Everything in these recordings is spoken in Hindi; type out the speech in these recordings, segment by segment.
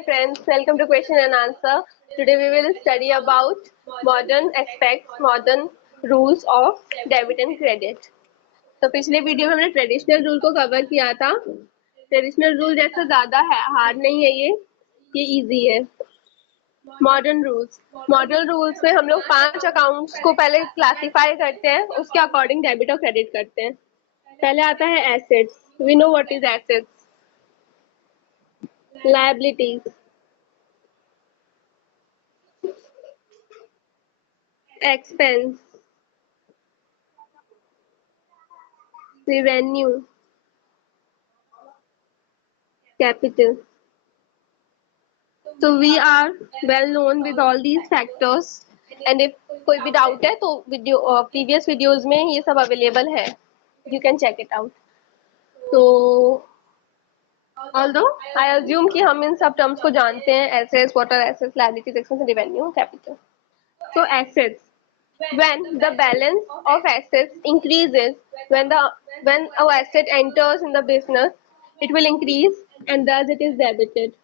Hi friends, welcome to question and answer. Today we will study about modern aspects, modern rules of debit and credit. तो पिछले वीडियो में हमने ट्रेडिशनल रूल को कवर किया था. ट्रेडिशनल रूल जैसा ज्यादा हार्ड नहीं है, ये इजी है. मॉडर्न रूल्स में हम लोग 5 अकाउंट्स को पहले क्लासिफाई करते हैं, उसके अकॉर्डिंग डेबिट और क्रेडिट करते हैं. पहले आता है assets. We know what is assets. Liabilities, expense, revenue, capital. So we are well known with all these factors, and if कोई भी डाउट है तो previous videos में ये सब available है. You can check it out. So although I assume कि हम इन सब terms को जानते हैं, assets, what are assets, liabilities, expense, revenue, capital. So assets. When the balance of assets increases, when a asset enters in the business, it will increase and thus it is debited.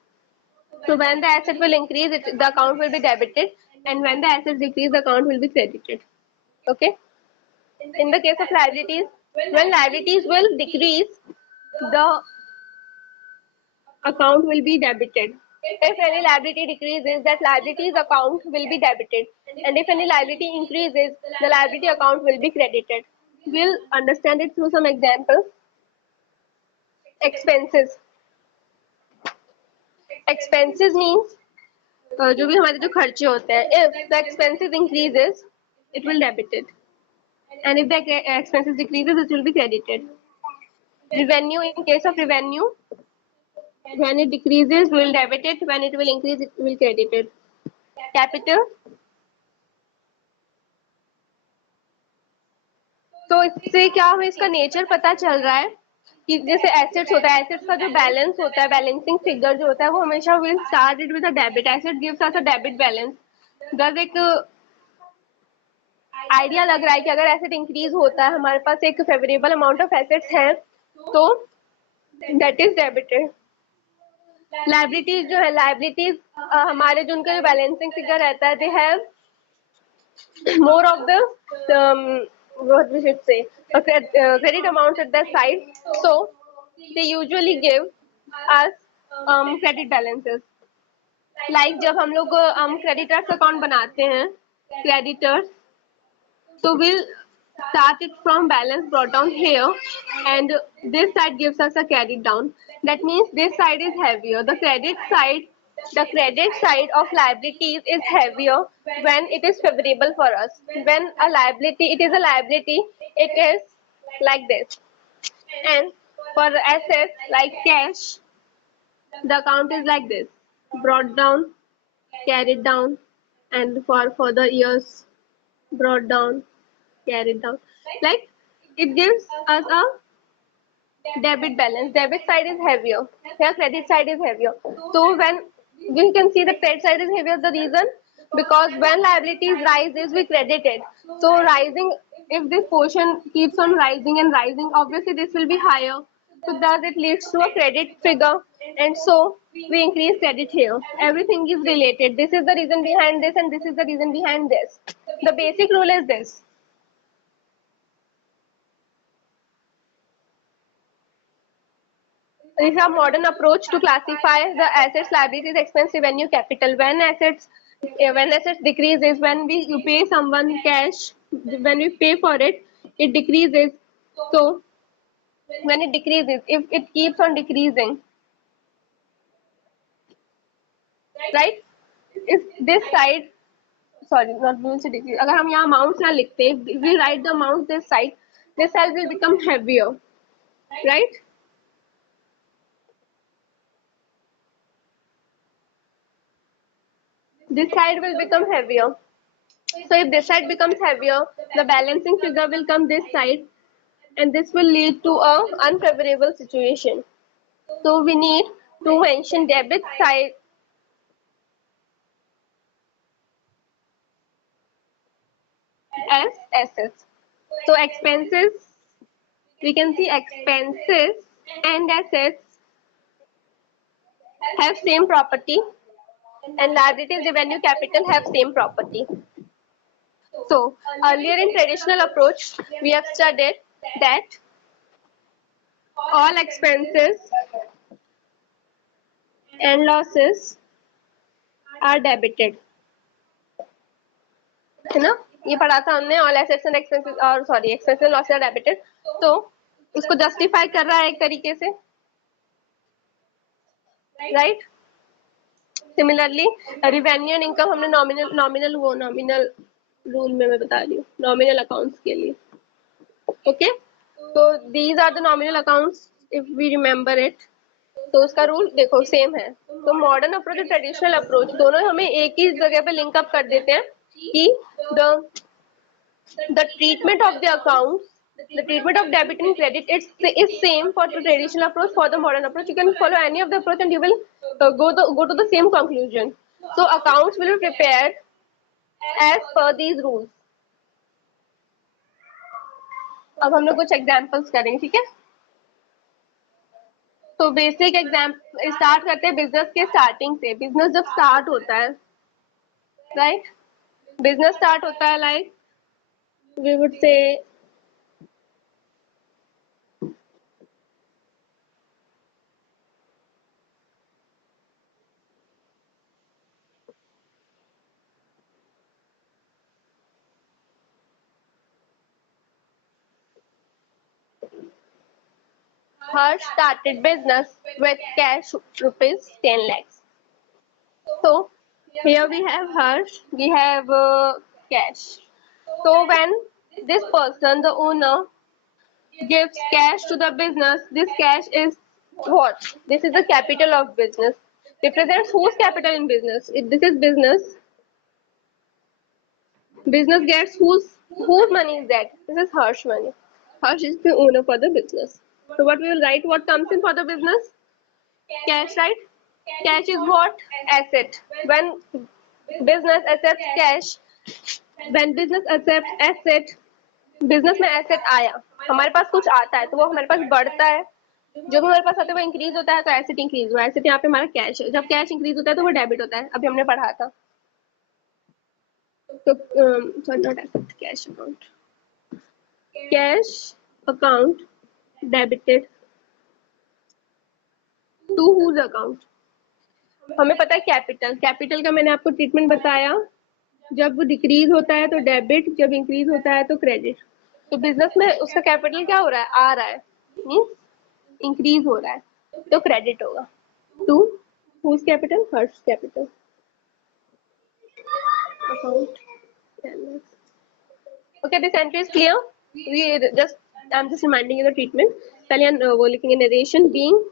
So when the asset will increase, the account will be debited, and when the assets decrease, the account will be credited. Okay. In the case of liabilities, when liabilities will decrease, the account will be debited. If any liability decreases, that liabilities account will be debited, and if any liability increases, the liability account will be credited. We'll understand it through some examples. Expenses. Expenses means जो भी हमारे जो खर्चे होते हैं. If the expenses increases, it will debited, and if the expenses decreases, it will be credited. Revenue. In case of revenue, when it decreases, we will debit it. When it will increase, it will credit it. Capital. तो इससे क्या हमें इसका नेचर पता चल रहा है कि जैसे एसेट्स होता है, एसेट्स का जो बैलेंस होता है, बैलेंसिंग फिगर जो होता है, वो हमेशा will started with a debit. Asset gives us a debit balance. दस एक आइडिया लग रहा है कि अगर एसेट इंक्रीज होता है, हमारे पास एक फेवरेबल अमाउंट ऑफ एसेट्स है, तो दैट इज डेबिटेड. लाइबिलिटीज जो है, लाइबिलिटीज हमारे जो उनका जो बैलेंसिंग फिगर रहता है, they have more of the what we should say credit amounts at that side, so they usually give us credit balances. Like जब हम लोग creditors account बनाते हैं, creditors, so we'll start it from balance brought down here, and this side gives us a credit down. That means this side is heavier. The credit side of liabilities is heavier when it is favorable for us. When a liability, it is a liability, it is like this. And for assets like cash, the account is like this, brought down, carried down, and for further years, brought down, carried down. Like it gives us a debit balance. Debit side is heavier. Here credit side is heavier. So when we can see the credit side is heavier, the reason because when liabilities rises, we credit it. So rising, if this portion keeps on rising and rising, obviously this will be higher. So thus it leads to a credit figure, and so we increase credit here. Everything is related. This is the reason behind this, and this is the reason behind this. The basic rule is this. This is a modern approach to classify the assets, liabilities, expense, revenue, capital. When assets decreases, when we pay someone cash, when we pay for it, it decreases. So when it decreases, if it keeps on decreasing, right? If this side, sorry, not going to decrease. अगर हम यहाँ amounts ना लिखते, we write the amounts this side will become heavier, right? This side will become heavier. So if this side becomes heavier, the balancing figure will come this side, and this will lead to a unfavorable situation. So we need to mention debit side as assets. So expenses, we can see expenses and assets have same property, and liabilities, revenue, capital have same property. So earlier in traditional approach, we have studied that all expenses and losses are debited, है ना? ये पढ़ा था हमने, all assets and expenses और sorry expenses and losses are debited. तो इसको justify कर रहा है एक तरीके से, right? Similarly, revenue and income हमने nominal rule में मैं बता रही हूँ, nominal accounts के लिए. Okay, so these are the nominal accounts if we remember it. तो उसका रूल देखो सेम है. तो मॉडर्न अप्रोच और ट्रेडिशनल अप्रोच दोनों हमें एक ही जगह पे लिंक अप कर देते हैं कि the treatment of the accounts, the treatment of debit and credit is same for the traditional approach, for the modern approach. You can follow any of the approach and you will go to the same conclusion. So accounts will be prepared as per these rules. अब हम लोग कुछ एग्जांपल्स करेंगे, ठीक है? तो बेसिक एग्जाम्पल स्टार्ट करते हैं बिजनेस के स्टार्टिंग से. बिजनेस जब स्टार्ट होता है, राइट, बिजनेस स्टार्ट होता है like we would say Harsh started business with cash rupees 10 lakhs. So here we have Harsh, we have cash. So when this person, the owner, gives cash to the business, this cash is what? This is the capital of business. Represents whose capital in business? If this is business, business gets whose money is that? This is Harsh money. Harsh is the owner for the business. So what we will write? What comes in for the business? Cash, right? Cash is what? Asset. When business accepts cash, when business accepts asset, business में एसेट आया, हमारे पास कुछ आता है तो वो हमारे पास बढ़ता है. जो भी हमारे पास आता है वो इंक्रीज होता है, तो एसेट इंक्रीज हुआ. एसेट यहाँ पे हमारा कैश है. जब कैश इंक्रीज होता है तो वो डेबिट होता है. अभी हमने पढ़ा था. तो sorry not asset, cash account. Cash account debited to whose account? हमें पता है कैपिटल. कैपिटल का मैंने आपको ट्रीटमेंट बताया. जब डिक्रीज होता है तो डेबिट, जब इंक्रीज होता है तो क्रेडिट. तो बिजनेस में उसका कैपिटल क्या हो रहा है? आ रहा है, मीन्स इंक्रीज हो रहा है, तो क्रेडिट होगा. To whose capital? Harsh capital. Account. Okay, this entry is clear. I'm just reminding you the treatment. पहले वो लिखेंगे narration being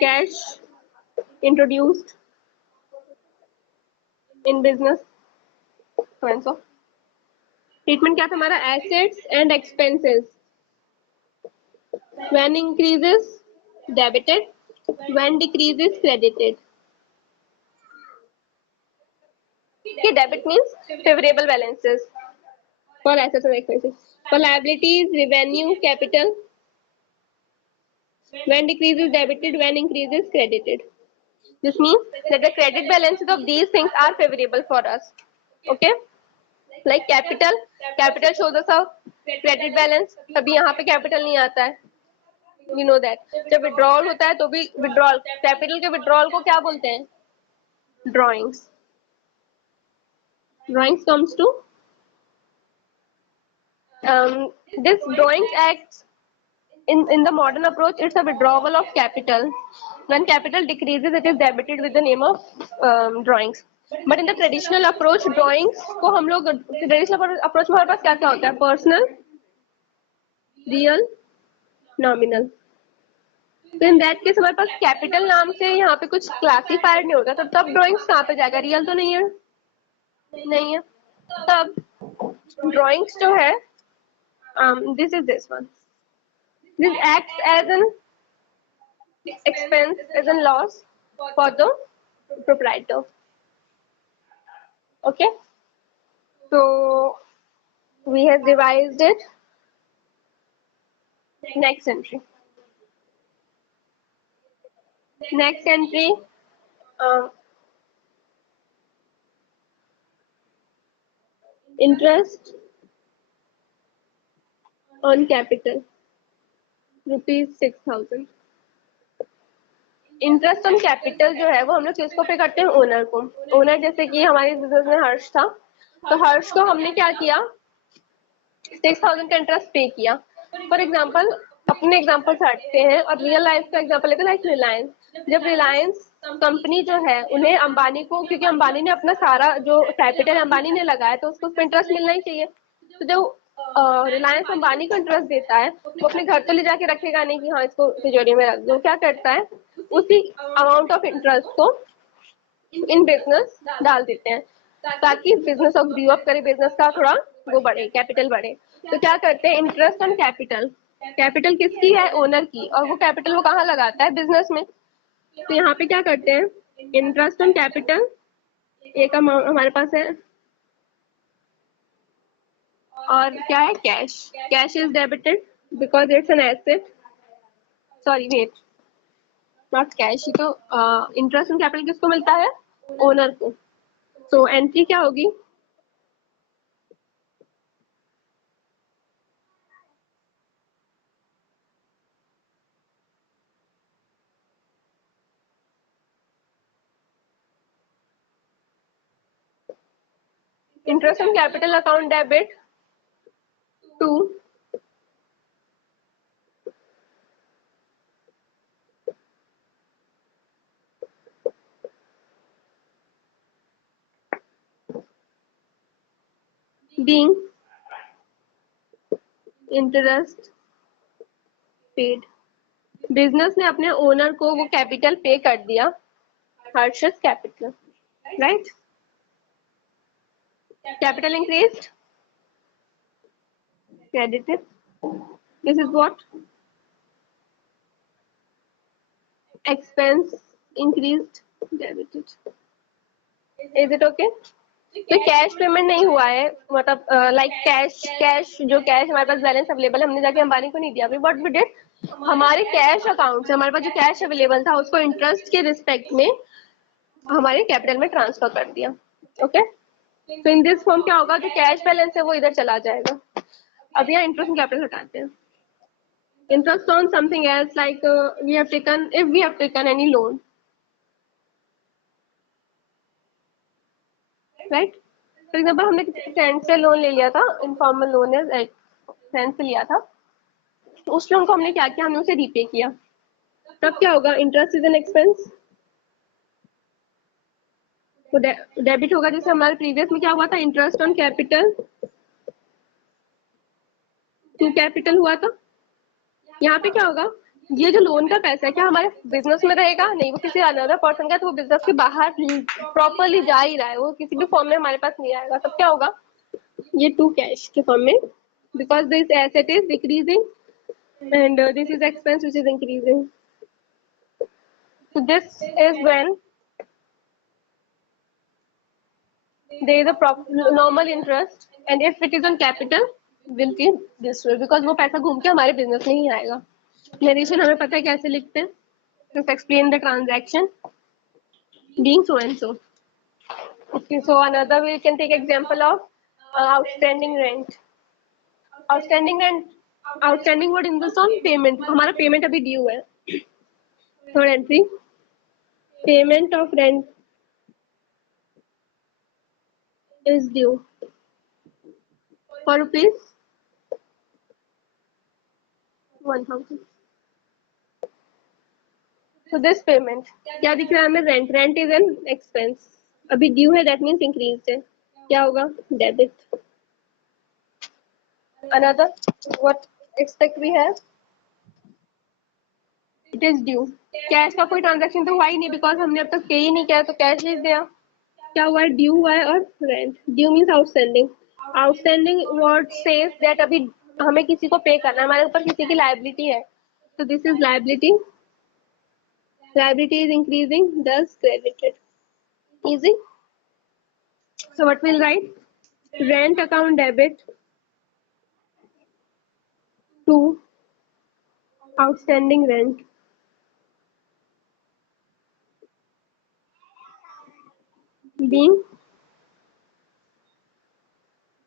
cash introduced in business. So treatment क्या था हमारा? Assets and expenses. When increases, debited. When decreases, credited. Okay, debit means favorable balances for assets and expenses. For liabilities, revenue, capital. When decreases, debited. When increases, credited. This means that the credit balances of these things are favorable for us. Okay, like capital shows us a credit balance. तभी यहाँ पे capital नहीं आता है. We know that. जब withdrawal होता है तो भी withdrawal, capital के withdrawal को क्या बोलते हैं? Drawings. Drawings comes to this drawings acts in the modern approach. It's a withdrawal of capital. When capital decreases, it is debited with the name of drawings. But in the traditional approach, drawings को हम लोग traditional approach में हमारे पास क्या क्या होता है? Personal, real, nominal. तो इन दैट केस हमारे पास कैपिटल नाम से यहाँ पे कुछ क्लासिफायर नहीं होता. तो तब ड्राइंग्स कहाँ पे जाएगा? रियल तो नहीं है. तब ड्राइंग्स जो है this is this one. This acts as an expense, as a loss for the proprietor. Okay, so we have revised it. Next entry interest on capital ₹6,000। Interest on capital जो है वो हम लोग किसको पे करते हैं? ओनर को। ओनर जैसे कि हमारे बिजनेस में हर्ष था, तो हर्ष को हमने क्या किया? 6,000 का इंटरेस्ट पे किया। फॉर एग्जाम्पल, अपने एग्जाम्पल से हटते हैं और रियल लाइफ का एग्जाम्पल लेते हैं, लाइक रिलायंस। जब रिलायंस कंपनी जो है, उन्हें अंबानी को, क्योंकि अंबानी ने अपना सारा जो कैपिटल अंबानी ने लगाया, तो उसको इंटरेस्ट मिलना ही चाहिए। तो जो रिलायंस अंबानी को इंटरेस्ट देता है, वो अपने घर तो ले जाके रखेगा नहीं कि हाँ इसको तिजोरी में रख दो। क्या करता है? उसी अमाउंट ऑफ इंटरेस्ट को इन बिजनेस डाल देते हैं, ताकि बिजनेस ऑफ ग्रो अप करे, बिजनेस का थोड़ा वो बढ़े, कैपिटल बढ़े। तो क्या करते हैं? Interest on capital. कैपिटल किसकी है? ओनर की। और वो कैपिटल वो कहाँ लगाता है? बिजनेस में। तो यहाँ पे क्या करते हैं? इंटरेस्ट ऑन कैपिटल एक अमाउंट हमारे पास है, और क्या है? Cash. Cash is debited because it's an asset. Sorry wait, not cash. ही तो इंटरेस्ट ऑन कैपिटल किसको मिलता है? ओनर को। तो एंट्री क्या होगी? Interest on capital account debit to being interest paid. Business ने अपने ओनर को वो कैपिटल पे कर दिया, Harsh's capital, right? Capital increased, credited. This is what? Expense increased, debited. Is it okay? तो कैश पेमेंट नहीं हुआ है, मतलब लाइक कैश जो कैश हमारे पास बैलेंस अवेलेबल है, हमने जाके अंबानी को नहीं दिया। वी व्हाट वी डिड, हमारे कैश अकाउंट से हमारे पास जो कैश अवेलेबल था उसको इंटरेस्ट के रिस्पेक्ट में हमारे कैपिटल में ट्रांसफर कर दिया। ओके, तो इन दिस फॉर्म क्या होगा? जो कैश बैलेंस है वो इधर चला जाएगा। अब यहाँ इंटरेस्ट कैपिटल हटाते हैं। Interest on something else, like we have taken, if we have taken any loan, right? For example, हमने फ्रेंड से लोन ले लिया था, इनफॉर्मल लोन है, फ्रेंड से लिया था। तो उस लोन को हमने क्या किया? हमने उसे रीपे किया। तब क्या होगा? इंटरेस्ट इज एन एक्सपेंस, तो डेबिट होगा। जैसे हमारे प्रीवियस में क्या हुआ था? Interest on capital to capital हुआ था। यहाँ पे क्या होगा? ये जो लोन का पैसा है, क्या हमारे बिजनेस में रहेगा? नहीं, वो किसी अनदर पर्सन का, तो वो बिजनेस के बाहर प्रॉपरली जा ही रहा है, वो किसी भी फॉर्म में हमारे पास नहीं आएगा। तब क्या होगा? ये टू कैश के फॉर्म में, because this asset is decreasing and this is expense which is increasing. So this is when there is a normal interest, and if it is on capital will be this way, because वो पैसा घूम के हमारे बिजनेस में ही आएगा। नरेशन हमें पता है कैसे लिखते हैं। Just explain the transaction being so and so. Okay, so another we can take example of outstanding rent. Outstanding rent, outstanding what in this on payment, हमारा payment अभी due है। Third entry, payment of rent is due for ₹1,000. So this payment क्या दिख रहा है हमें? Rent. Rent is an expense, अभी ड्यू है, दैट मीन्स इंक्रीज है। क्या होगा? Debit. Another what expect we have, it is due. Cash का कोई ट्रांजैक्शन तो हुआ ही नहीं, बिकॉज हमने अब तक पे ही नहीं किया, तो कैश लिख दिया। क्या हुआ है? ड्यू हुआ है। और rent, due means outstanding. Outstanding word says that अभी हमें किसी को पे करना है, हमारे ऊपर किसी की लायबिलिटी है, तो this is liability. Liability is increasing, thus credited. Easy. So what we'll write? Rent account debit to outstanding rent. being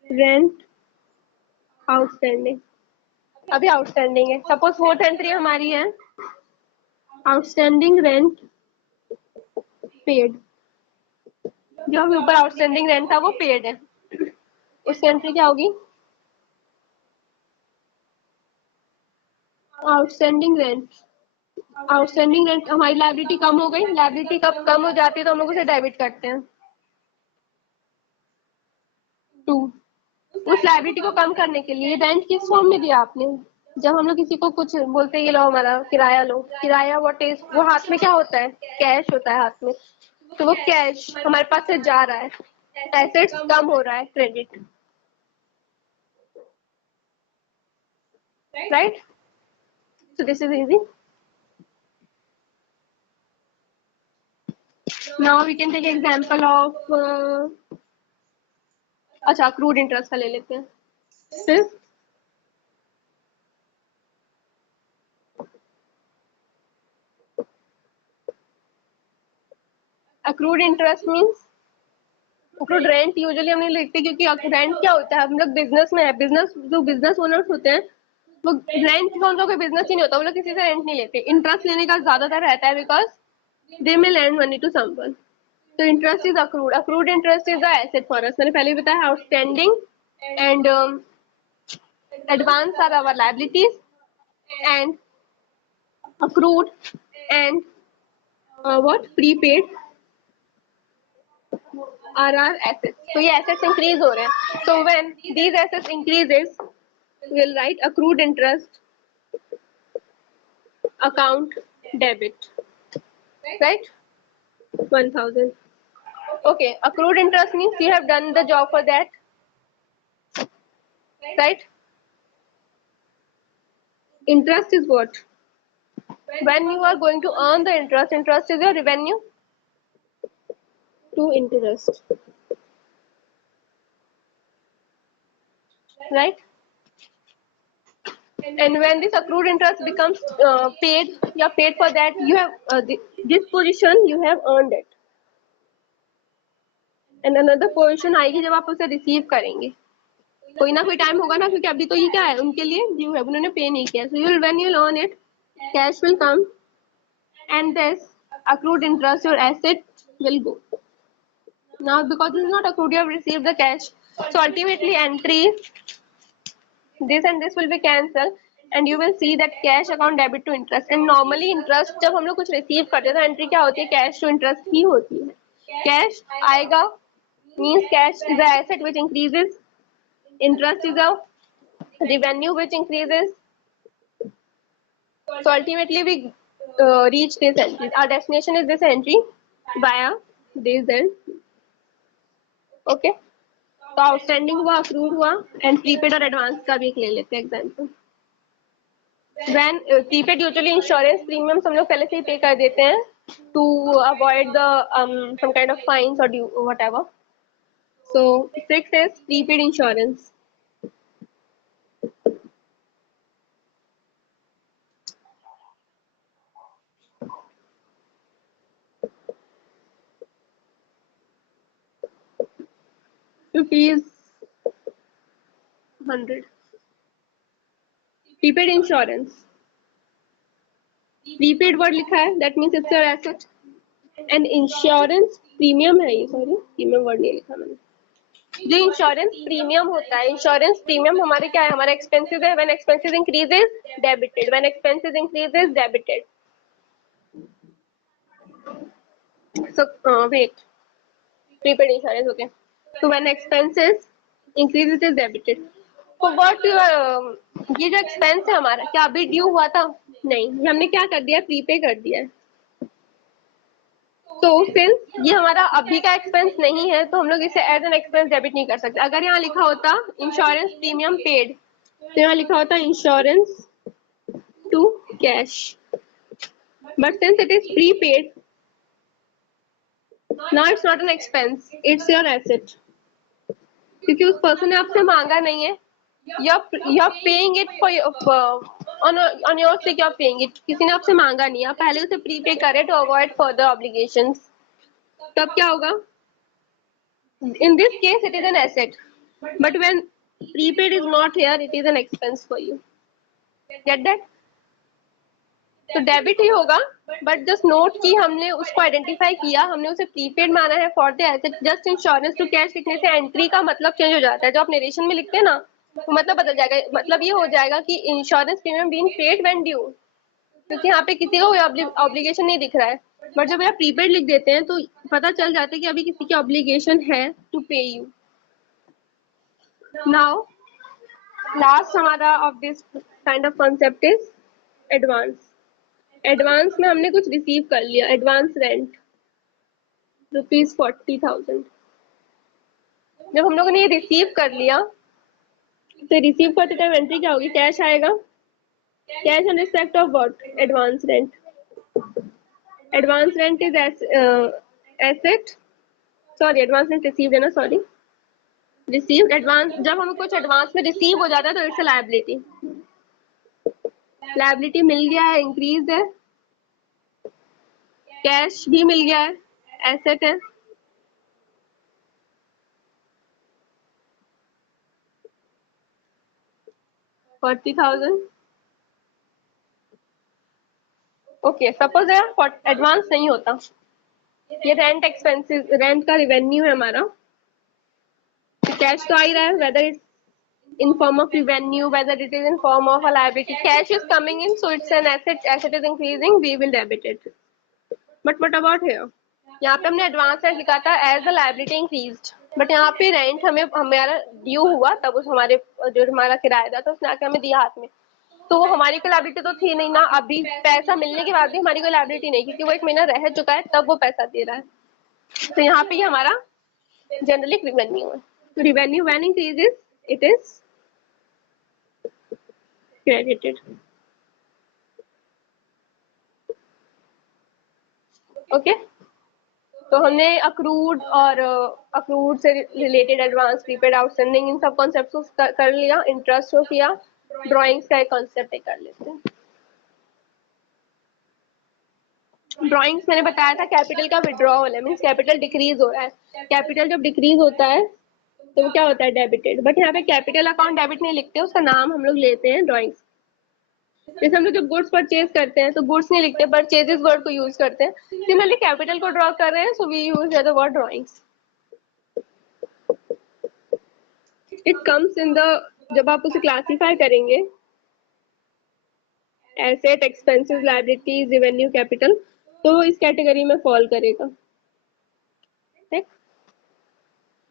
rent outstanding, अभी आउटस्टैंडिंग है। सपोज फोर्थ एंट्री हमारी है आउटस्टैंडिंग रेंट पेड, जो अभी ऊपर आउटस्टैंडिंग रेंट था वो पेड है, उसकी एंट्री क्या होगी? आउटस्टैंडिंग रेंट, आउटस्टैंडिंग रेंट हमारी लायबिलिटी कम हो गई। लायबिलिटी कब कम हो जाती है तो हम लोग उसे डेबिट करते हैं। टू, उस लायबिलिटी को कम करने के लिए रेंट किस फॉर्म में दिया आपने? जब हम लोग किसी को कुछ बोलते हैं ये लो हमारा किराया लो, किराया व्हाट इज, वो हाथ में क्या होता है? कैश होता है हाथ में, तो वो कैश हमारे पास से जा रहा है, एसेट्स कम हो रहा है, credit, right? So this is easy. Now we can take example of अच्छा अक्रूड इंटरेस्ट का ले लेते हैं। फिर accrued interest means, accrued rent usually हम नहीं लिखते क्योंकि रेंट क्या होता है, हम लोग बिजनेस में है, बिजनेस जो बिजनेस ओनर्स होते हैं वो रेंट का उनका कोई बिजनेस ही नहीं होता, वो लोग किसी से रेंट नहीं लेते। इंटरेस्ट लेने का ज्यादातर रहता है because they may lend money to someone. तो interest is accrued, accrued interest is the asset for us. मैंने पहले बताया outstanding and advance are our liabilities and accrued and what prepaid are our assets. So ये assets increase हो रहे हैं. So when these assets increases, we'll write accrued interest account debit, right? 1000. Okay, accrued interest means you have done the job for that, right? Interest is what? When you are going to earn the interest, interest is your revenue to interest, right? And when this accrued interest becomes paid, you are paid for that, you have this position you have earned it, and another position आएगी जब आप उसे रिसीव करेंगे, कोई ना कोई टाइम होगा ना, क्योंकि अभी तो ये क्या है उनके लिए ड्यू है, उन्होंने पे नहीं किया। So you'll when you'll earn it, cash will come and this accrued interest your asset will go. Now because this is not accrued, you have received the cash, so ultimately entry this and this will be cancelled and you will see that cash account debit to interest. And normally interest जब हम लोग कुछ receive करते हैं तो entry क्या होती है? cash to interest ही होती है। cash आएगा means cash is a asset which increases, interest is a revenue which increases. So ultimately we reach this entry. Our destination is this entry via this end. Okay. तो आउटस्टैंडिंग हुआ, अक्रूड हुआ एंड प्रीपेड और एडवांस का भी एक ले लेते हैं example. When prepaid usually insurance premiums हम लोग पहले से ही पे कर देते हैं to avoid the some kind of fines और due whatever. So 6 is prepaid insurance. Rupees 100 prepaid insurance. Prepaid word लिखा है that means it's your asset and insurance premium है ये, सॉरी प्रीमियम वर्ड नहीं लिखा मैंने। जो इंश्योरेंस प्रीमियम होता है, इंश्योरेंस प्रीमियम हमारे क्या है? हमारे एक्सपेंसेस है। When expenses increases debited, when expenses increases debited. So wait, prepaid insurance okay. So when expenses increases is debited. तो व्हाट ये जो एक्सपेंस है हमारा क्या अभी ड्यू हुआ था? नहीं, हमने क्या कर दिया? प्रीपे कर दिया है। तो सिंस ये हमारा अभी का एक्सपेंस नहीं है तो हम लोग इसे एज एन एक्सपेंस डेबिट नहीं कर सकते। अगर यहाँ लिखा होता इंश्योरेंस प्रीमियम पेड तो यहाँ लिखा होता insurance to cash, but since it is prepaid now it's not an expense, it's your asset, क्योंकि उस पर्सन ने आपसे मांगा नहीं है। you're paying it for on your sake, you're paying it, किसी ने आपसे मांगा नहीं, आप पहले उसे प्रीपे करें टू अवॉइड फर्दर ऑब्लिगेशंस। तब क्या होगा? In this case, it is an asset. But when prepaid is not here, it is an expense for you. Get that? तो डेबिट ही होगा, बट जस्ट नोट कि हमने उसको आइडेंटिफाई किया, हमने उसे प्रीपेड माना है for the asset. Just insurance to cash लिखने से एंट्री का मतलब चेंज हो जाता है। जो आप नरेशन में लिखते हैं ना, तो मतलब बदल जाएगा। मतलब ये हो जाएगा कि insurance premium being paid when due, क्योंकि यहाँ पे किसी को कोई ऑब्लिगेशन नहीं दिख रहा है। बट जब आप प्रीपेड लिख देते हैं तो पता चल जाता है कि अभी किसी की ऑब्लिगेशन है टू पे यू। नाउ लास्ट हमारा of this kind of concept is advance. Advance में हमने कुछ रिसीव कर लिया, एडवांस रेंट ₹40,000। जब हम लोगों ने ये रिसीव कर लिया, तो रिसीव करते टाइम एंट्री क्या होगी? कैश आएगा। Cash in respect of what? Advance rent. Advance rent is asset, sorry advance rent received है ना, सॉरी रिसीव्ड। एडवांस, जब हमें कुछ एडवांस में रिसीव हो जाता है तो इट्स अ लायबिलिटी। लायबिलिटी मिल गया है, इंक्रीज है। कैश भी मिल गया है, एसेट है। $40,000। ओके, सपोज एडवांस नहीं होता, ये रेंट एक्सपेंसेस, रेंट का रिवेन्यू है हमारा। कैश तो आ ही रहा है, whether it's in form of revenue, whether it is in form of a liability. Cash is coming in, so it's an asset. Asset is increasing, we will debit it. But what about here? यहाँ पे हमने एडवांस रेंट लिखा था as a liability increased, but यहाँ पे रेंट हमें हमारा ड्यू हुआ तब उस हमारे जो हमारा किराएदार था उसने आके हमें दिया हाथ में, तो वो हमारी कोई लायबिलिटी तो थी नहीं ना। अभी पैसा मिलने के बाद भी हमारी कोई लायबिलिटी नहीं, क्योंकि वो 1 महीना रह चुका है तब वो पैसा दे रहा है। तो यहाँ पे हमारा जनरली रिवेन्यू है। तो revenue when increases it is credited. Okay, तो हमने अक्रूड और अक्रूड से रिलेटेड एडवांस, प्रीपेड, आउटस्टैंडिंग, इन सब कॉन्सेप्ट को कर लिया। इंटरेस्ट को किया। ड्राइंग्स का एक कॉन्सेप्ट कर लेते हैं। ड्राइंग्स मैंने बताया था कैपिटल का विड्रॉवल है, मीन्स कैपिटल डिक्रीज हो रहा है। कैपिटल जब डिक्रीज होता है तो वो क्या होता है? डेबिटेड। बट यहाँ पे कैपिटल अकाउंट डेबिट नहीं लिखते, उसका नाम हम लोग लेते हैं ड्राइंग्स। जैसे हम लोग जब गुड्स परचेज करते हैं तो गुड्स नहीं लिखते, परचेजेस वर्ड को यूज करते हैं। सिमिलरली कैपिटल को ड्रॉ कर रहे हैं, so we use the word drawings. It comes in the, जब आप उसे क्लासिफाई करेंगे asset, expenses, liabilities, revenue, capital, तो इस कैटेगरी में फॉल करेगा। ठीक,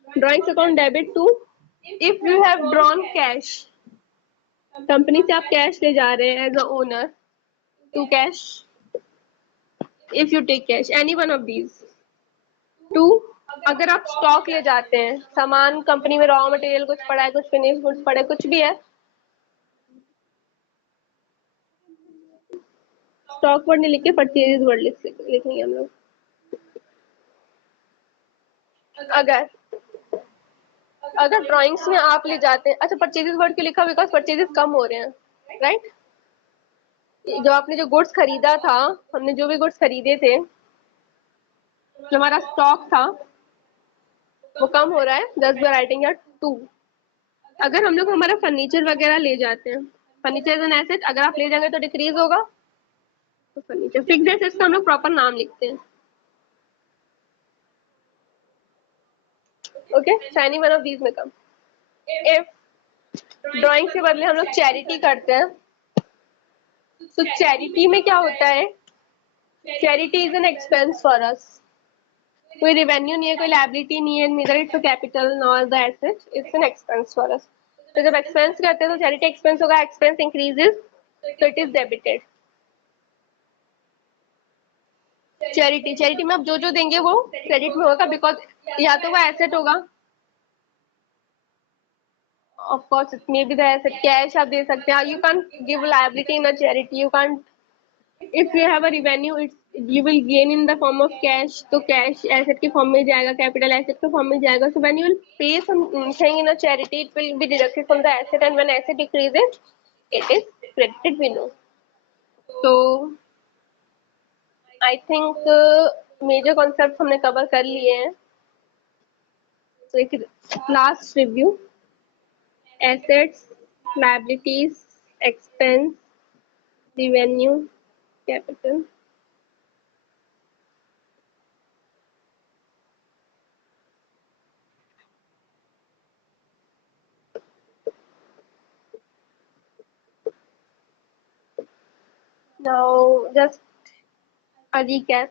drawings account debit to if you have drawn cash. Company से आप कैश ले जा रहे हैं as a owner to cash, if you take cash, any one of these. To, अगर आप स्टॉक ले जाते हैं, सामान कंपनी में रॉ मटेरियल कुछ पड़ा है, कुछ फिनिश गुड्स पड़े, कुछ भी है, स्टॉक वर्ड नहीं लिख के परचेज वर्ड लिखेंगे हम लोग। अगर ड्राइंग्स में आप ले जाते हैं, अच्छा परचेजेस वर्ड क्यों लिखा? बिकॉज परचेजेस कम हो रहे हैं, राइट? जो आपने जो गुड्स खरीदा था, हमने जो भी गुड्स खरीदे थे, जो हमारा स्टॉक था वो कम हो रहा है, 10 राइटिंग या 2। अगर हम लोग हमारा फर्नीचर वगैरह ले जाते हैं, फर्नीचर इज एन एसेट, अगर आप ले जाएंगे तो डिक्रीज होगा। तो फर्नीचर फिक्स्ड एसेट्स का हम लोग प्रॉपर नाम लिखते हैं। Okay, shiny one of these में कम। इफ ड्राइंग के बदले हम लोग चैरिटी करते हैं, तो चैरिटी में क्या होता है? Charity is an expense for us. कोई रेवेन्यू नहीं है, कोई लायबिलिटी नहीं है, neither it's a capital nor the asset, it's an expense for us. तो जब एक्सपेंस करते हैं तो चैरिटी एक्सपेंस होगा, एक्सपेंस इंक्रीजेस तो इट इज डेबिटेड। चैरिटी में आप जो जो देंगे वो क्रेडिट में होगा, बिकॉज या तो वो एसेट होगा, of course it may be the asset. Cash आप दे सकते हैं, you can give liability in a charity, you can, if you have a revenue it's you will gain in the form of cash, तो कैश एसेट के फॉर्म में जाएगा, कैपिटल एसेट के फॉर्म में जाएगा। So when you will pay something in a charity it will be deducted from the asset, and when asset decreases it is credited, we know. तो आई थिंक मेजर कॉन्सेप्ट हमने कवर कर लिए हैं। So एक last review: assets, liabilities, expense, revenue, capital. Now just a recap.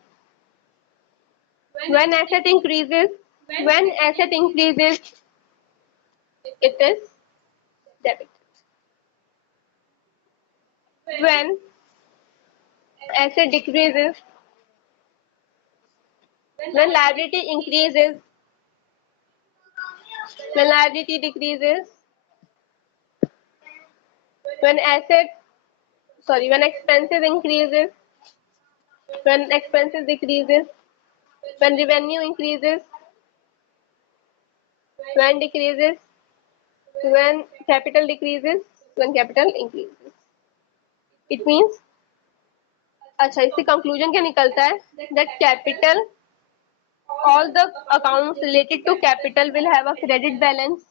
When asset increases, it is debit. When asset decreases, when liability increases, when liability decreases, when expenses increases, when expenses decreases, when revenue increases, when decreases, when capital decreases, when capital increases. It means, अच्छा इससे conclusion क्या निकलता है? That capital, all the accounts related to capital will have a credit balance.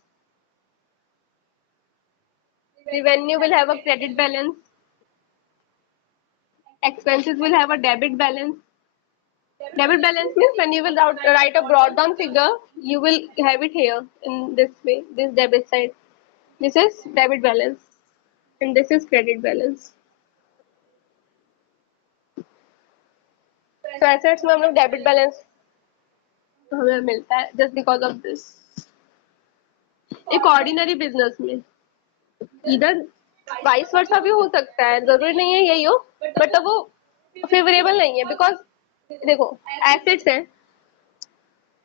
Revenue will have a credit balance. Expenses will have a debit balance. Debit balance means when you will write a brought down figure, you will have it here in this way, this debit side. This is debit balance and this is credit balance. So assets में हम लोग debit balance हमें मिलता है just because of this. एक ordinary business में इधर वाइस वर्सा भी हो सकता है, जरूरी नहीं है यही हो, बट वो फेवरेबल नहीं है बिकॉज देखो एसेट्स है,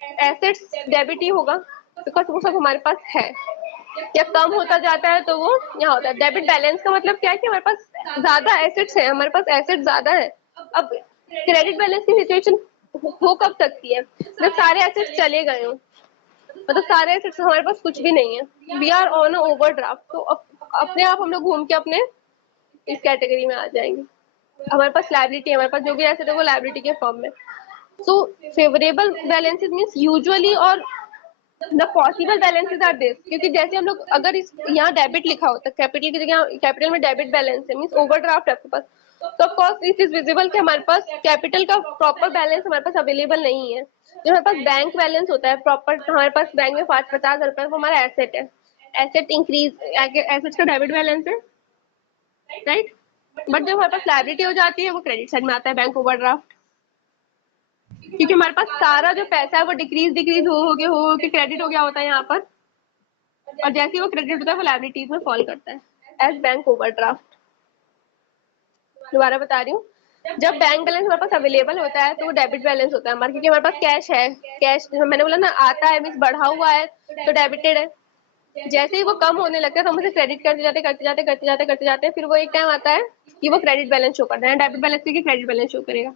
एसेट्स डेबिट ही होगा बिकॉज वो सब हमारे पास है, या कम होता जाता है तो वो यहाँ होता है. डेबिट बैलेंस का मतलब क्या है कि हमारे पास ज्यादा एसेट्स है, हमारे पास एसेट्स ज्यादा है. अब क्रेडिट बैलेंस की सिचुएशन हो कब सकती है जब सारे एसेट्स चले गए हो, मतलब सारे एसेट्स हमारे पास कुछ भी नहीं है, वी आर ऑन ओवरड्राफ्ट. तो अपने आप हम लोग घूम के अपने इस कैटेगरी में आ जाएंगे. हमारे पास लायबिलिटी है, हमारे पास जो भी एसेट है वो लायबिलिटी के फॉर्म में. So favourable balances means usually और the possible balances are this, क्योंकि जैसे हम लोग अगर इस यहाँ डेबिट लिखा होता है कैपिटल की जगह, कैपिटल में डेबिट बैलेंस है मींस ओवरड्राफ्ट है आपके पास, तो of course it is visible कि हमारे पास कैपिटल का प्रॉपर बैलेंस हमारे पास अवेलेबल नहीं है. जो हमारे पास बैंक बैलेंस होता है प्रॉपर, हमारे पास बैंक में 50,000 वो हमारा एसेट है, एसेट इंक्रीज, एसेट का डेबिट बैलेंस है, राइट. बट जब हमारे पास लायबिलिटी हो जाती है वो क्रेडिट साइड में आता है, बैंक ओवरड्राफ्ट, क्योंकि हमारे पास सारा जो पैसा है वो डिक्रीज हो के क्रेडिट हो गया होता है यहाँ पर, और जैसे ही वो क्रेडिट होता है वो लायबिलिटीज में फॉल करता है एज बैंक ओवरड्राफ्ट. दोबारा बता रही हूँ, जब बैंक बैलेंस हमारे पास अवेलेबल होता है तो वो डेबिट बैलेंस होता है हमारा, क्योंकि हमारे पास कैश है. कैश मैंने बोला ना आता है मीन्स बढ़ा हुआ है तो डेबिटेड है. जैसे ही वो कम होने लगता है तो हम उसे क्रेडिट करते जाते फिर वो एक टाइम आता है कि वो क्रेडिट बैलेंस शो करता है, डेबिट बैलेंस की क्रेडिट बैलेंस शो करेगा.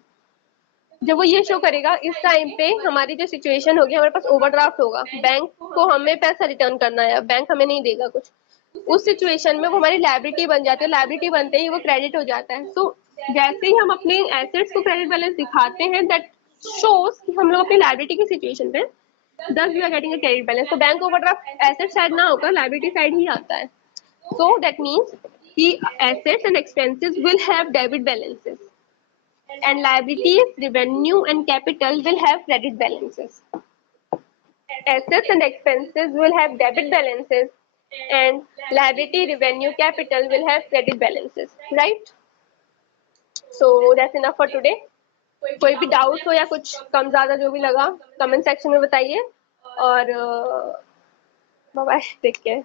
जब वो ये शो करेगा इस टाइम पे हमारी जो सिचुएशन होगी, हमारे पास ओवरड्राफ्ट होगा, बैंक को हमें पैसा रिटर्न करना है, बैंक हमें नहीं देगा कुछ, उस सिचुएशन में वो हमारी लायबिलिटी बन जाती है. लायबिलिटी बनते ही वो क्रेडिट हो जाता है. तो जैसे ही हम अपने एसेट्स को क्रेडिट बैलेंस दिखाते हैं दैट शोज कि हम लोग अपनी लायबिलिटी की सिचुएशन पे, thus we are getting a credit balance. तो बैंक ओवरड्राफ्ट एसेट साइड ना होकर लायबिलिटी साइड ही आता है. So that means कि assets and expenses will have debit balances and liabilities, revenue and capital will have credit balances. Assets and expenses will have debit balances and liability, revenue, capital will have credit balances, right? So that's enough for today. कोई भी डाउट हो या कुछ कम ज्यादा जो भी लगा कमेंट सेक्शन में बताइए, और बाय बाय, टेक केयर.